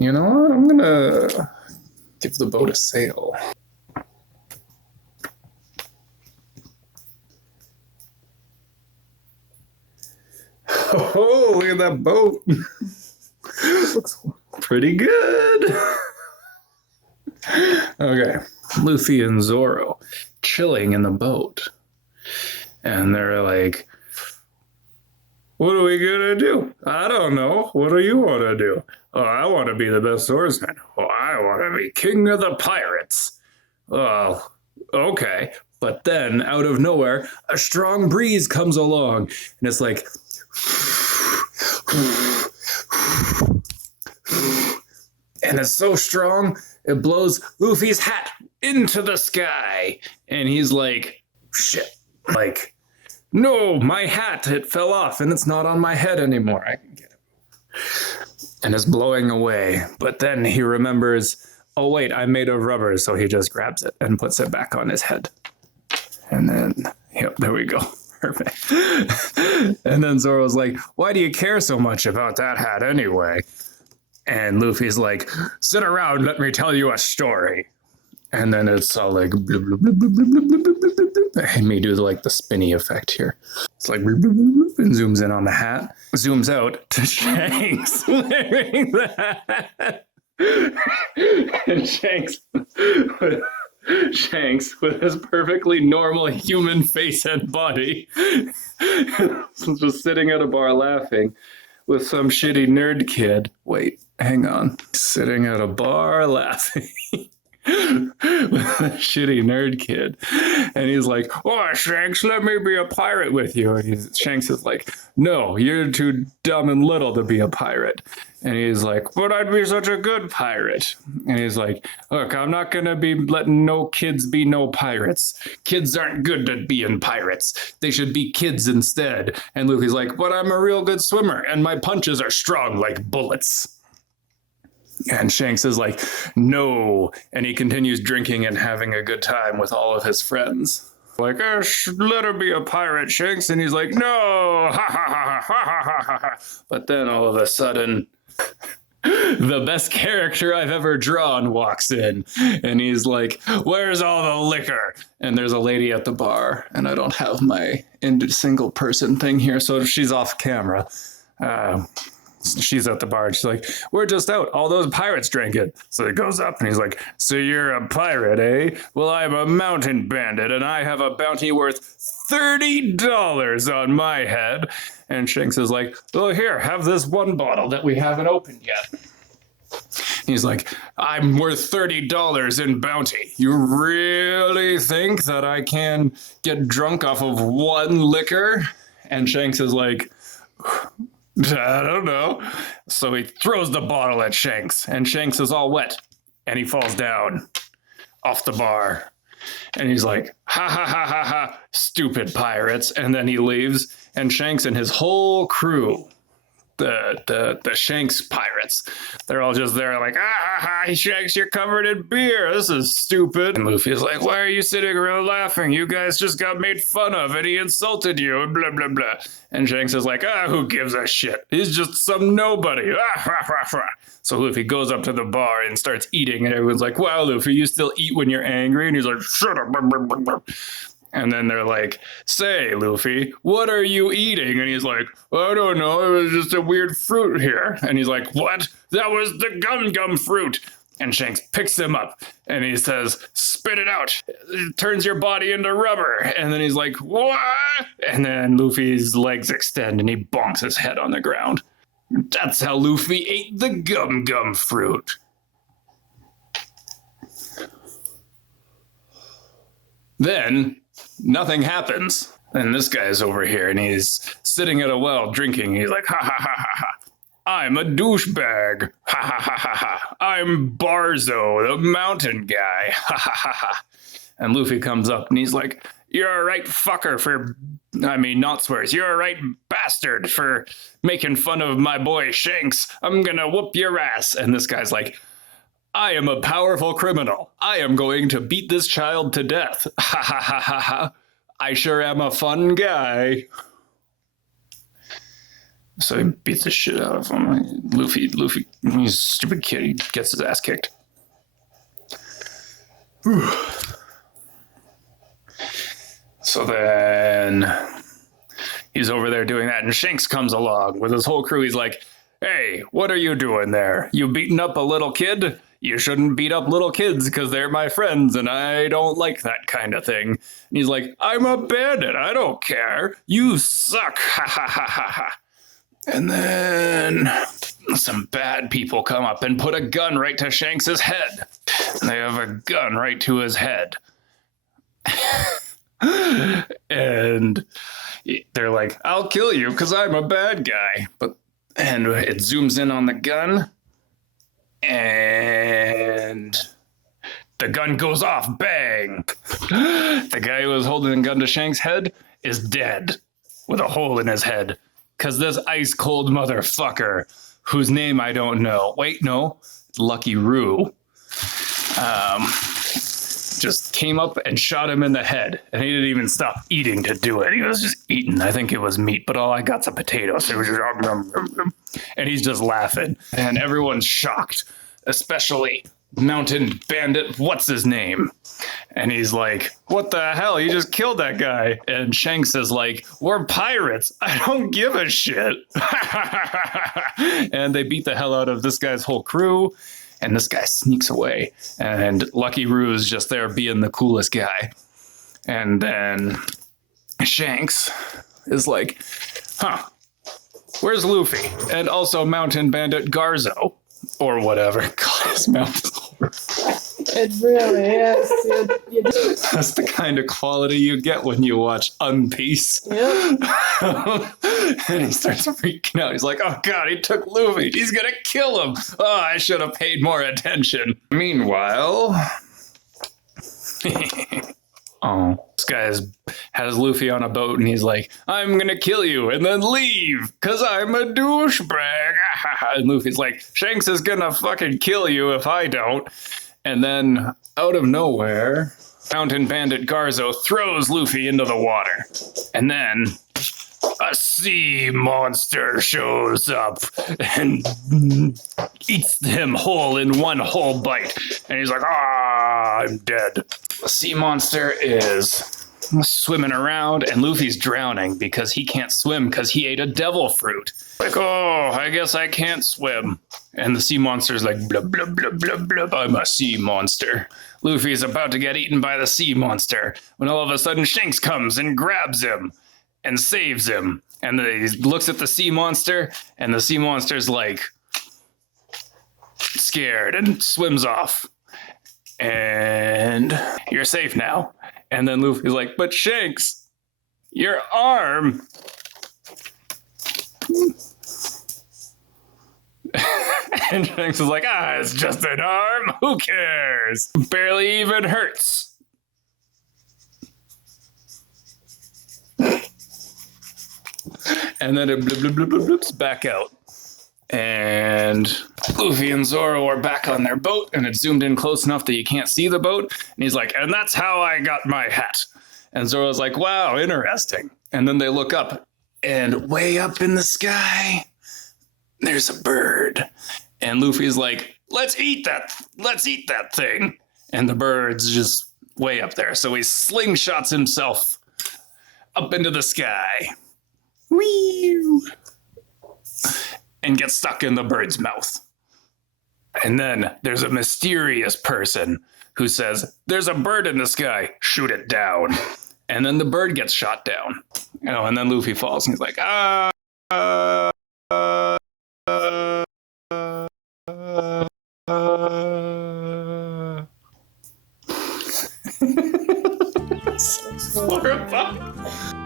You know what? I'm gonna give the boat a sail. Oh, look at that boat. Looks pretty good. Okay. Luffy and Zoro chilling in the boat. And they're like, what are we gonna do? I don't know. What do you want to do? Oh, I want to be the best swordsman. Oh, I want to be king of the pirates. Oh, okay. But then, out of nowhere, a strong breeze comes along. And it's like... and it's so strong, it blows Luffy's hat into the sky. And he's like, shit. Like, no, my hat, it fell off and it's not on my head anymore. I can get it. And it's blowing away. But then he remembers, oh wait, I'm made of rubber. So he just grabs it and puts it back on his head. And then, yep, there we go. Perfect. And then Zoro's like, why do you care so much about that hat anyway? And Luffy's like, sit around, let me tell you a story. And then it's all like, blub, blub, blub, blub, blub, blub, blub, blub. And me do like the spinny effect here. It's like, blub, blub, blub, and zooms in on the hat, zooms out to Shanks wearing the hat. And Shanks with his perfectly normal human face and body just sitting at a bar laughing with some shitty nerd kid. Wait, hang on. Sitting at a bar laughing with a shitty nerd kid. And he's like, oh, Shanks, let me be a pirate with you. And Shanks is like, no, you're too dumb and little to be a pirate. And he's like, but I'd be such a good pirate. And he's like, look, I'm not going to be letting no kids be no pirates. Kids aren't good at being pirates. They should be kids instead. And Luffy's like, but I'm a real good swimmer and my punches are strong like bullets. And Shanks is like, no. And he continues drinking and having a good time with all of his friends. Like, oh, let her be a pirate, Shanks. And he's like, no. Ha, ha, ha, ha, ha, ha, ha. But then all of a sudden, the best character I've ever drawn walks in. And he's like, where's all the liquor? And there's a lady at the bar. And I don't have my single person thing here, so she's off camera. She's at the bar and she's like, we're just out. All those pirates drank it. So he goes up and he's like, so you're a pirate, eh? Well, I'm a mountain bandit and I have a bounty worth $30 on my head. And Shanks is like, well, here, have this one bottle that we haven't opened yet. He's like, I'm worth $30 in bounty. You really think that I can get drunk off of one liquor? And Shanks is like, I don't know. So he throws the bottle at Shanks, and Shanks is all wet, and he falls down off the bar. And he's like, ha ha ha ha ha, stupid pirates. And then he leaves, and Shanks and his whole crew, the Shanks pirates, they're all just there like, Shanks, you're covered in beer. This is stupid. And Luffy's like, why are you sitting around laughing? You guys just got made fun of and he insulted you and blah, blah, blah. And Shanks is like, who gives a shit? He's just some nobody. So Luffy goes up to the bar and starts eating and everyone's like, wow, Luffy, you still eat when you're angry? And he's like, shut up. And then they're like, say, Luffy, what are you eating? And he's like, I don't know. It was just a weird fruit here. And he's like, what? That was the gum fruit. And Shanks picks him up and he says, spit it out. It turns your body into rubber. And then he's like, what? And then Luffy's legs extend and he bonks his head on the ground. That's how Luffy ate the gum fruit. Then nothing happens. And this guy's over here and he's sitting at a well drinking. He's like, ha ha ha ha ha. I'm a douchebag. Ha ha ha ha ha. I'm Barzo, the mountain guy. Ha ha ha ha. And Luffy comes up and he's like, you're a right fucker for, not swears. You're a right bastard for making fun of my boy Shanks. I'm gonna whoop your ass. And this guy's like, I am a powerful criminal. I am going to beat this child to death. Ha ha ha ha ha. I sure am a fun guy. So he beats the shit out of him. Luffy, he's a stupid kid. He gets his ass kicked. So then he's over there doing that, and Shanks comes along with his whole crew. He's like, hey, what are you doing there? You beating up a little kid? You shouldn't beat up little kids because they're my friends and I don't like that kind of thing. And he's like, I'm a bandit. I don't care. You suck. Ha ha ha ha ha. And then some bad people come up and put a gun right to Shanks's head. They have a gun right to his head. And they're like, I'll kill you because I'm a bad guy. And it zooms in on the gun. And the gun goes off. Bang. The guy who was holding the gun to Shanks' head is dead with a hole in his head. Because this ice cold motherfucker, whose name I don't know. Wait, no. Lucky Roo. Just came up and shot him in the head. And he didn't even stop eating to do it. He was just eating. I think it was meat, but all I got's a potato. So it was just, and he's just laughing. And everyone's shocked, especially Mountain Bandit, what's his name? And he's like, what the hell? You just killed that guy. And Shanks is like, we're pirates. I don't give a shit. And they beat the hell out of this guy's whole crew. And this guy sneaks away. And Lucky Roo is just there being the coolest guy. And then Shanks is like, huh, where's Luffy? And also Mountain Bandit Garzo. Or whatever. God, his mouth is horrible. It really is. That's the kind of quality you get when you watch unPiece. Yep. And he starts freaking out. He's like, oh God, he took Luffy. He's going to kill him. Oh, I should have paid more attention. Meanwhile... this guy has Luffy on a boat and he's like, I'm gonna kill you and then leave because I'm a douchebag. And Luffy's like, Shanks is gonna fucking kill you if I don't. And then out of nowhere, Mountain Bandit Garzo throws Luffy into the water. And then a sea monster shows up and eats him whole in one whole bite. And he's like, I'm dead. The sea monster is swimming around and Luffy's drowning because he can't swim because he ate a devil fruit. Like, oh, I guess I can't swim. And the sea monster's like, blub, blub, blub, blub, blub, I'm a sea monster. Luffy's about to get eaten by the sea monster when all of a sudden Shanks comes and grabs him and saves him. And he looks at the sea monster and the sea monster's like scared and swims off. And you're safe now. And then Luffy's like, but Shanks, your arm. And Shanks is like, it's just an arm. Who cares? Barely even hurts. And then it bloops back out. And Luffy and Zoro are back on their boat, and it's zoomed in close enough that you can't see the boat. And he's like, and that's how I got my hat. And Zoro's like, wow, interesting. And then they look up, and way up in the sky, there's a bird. And Luffy's like, let's eat that thing. And the bird's just way up there. So he slingshots himself up into the sky. Whee! And gets stuck in the bird's mouth. And then there's a mysterious person who says, there's a bird in the sky, shoot it down. And then the bird gets shot down. And then Luffy falls and he's like, It's horrifying.